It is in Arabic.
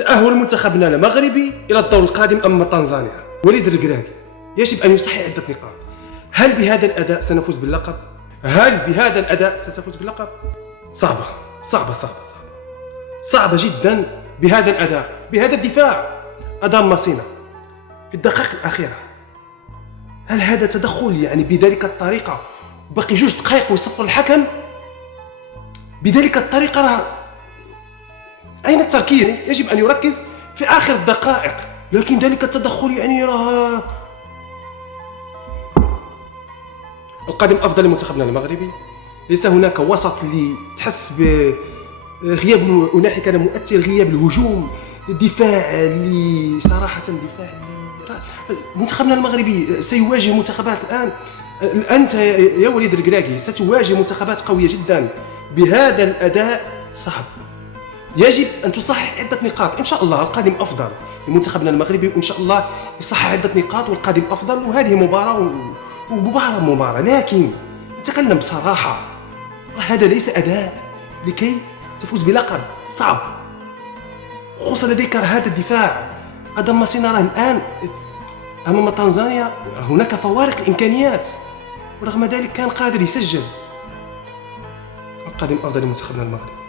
تأهل منتخبنا المغربي إلى الدور القادم أمام تنزانيا. وليد الركراكي يجب أن يصحح عدة نقاط. هل بهذا الأداء سنفوز باللقب؟ هل بهذا الأداء ستفوز باللقب؟ صعبة صعبة صعبة صعبة صعبة جدا بهذا الأداء، بهذا الدفاع. أدام ماسينا في الدقائق الأخيرة، هل هذا تدخل يعني بذلك الطريقة؟ باقي 2 دقائق ويصفر الحكم بذلك الطريقة. راه أين التركيز؟ يجب أن يركز في آخر الدقائق، لكن ذلك التدخل يعني راه القادم أفضل لمنتخبنا المغربي. ليس هناك وسط اللي تحس بغياب أناحي كان مؤثر، غياب الهجوم، الدفاع اللي صراحة دفاع منتخبنا المغربي سيواجه منتخبات الآن. أنت يا وليد الركراكي ستواجه منتخبات قوية جدا. بهذا الأداء صعب، يجب أن تصحح عدة نقاط. إن شاء الله القادم أفضل لمنتخبنا المغربي، وإن شاء الله يصحح عدة نقاط والقادم أفضل. وهذه مباراة لكن نتكلم بصراحة، هذا ليس أداء لكي تفوز بلقب. صعب، خصوصا لديك هذا الدفاع. أدام ماسينا راه الآن أمام تنزانيا هناك فوارق الإمكانيات، ورغم ذلك كان قادر يسجل. القادم أفضل لمنتخبنا المغربي.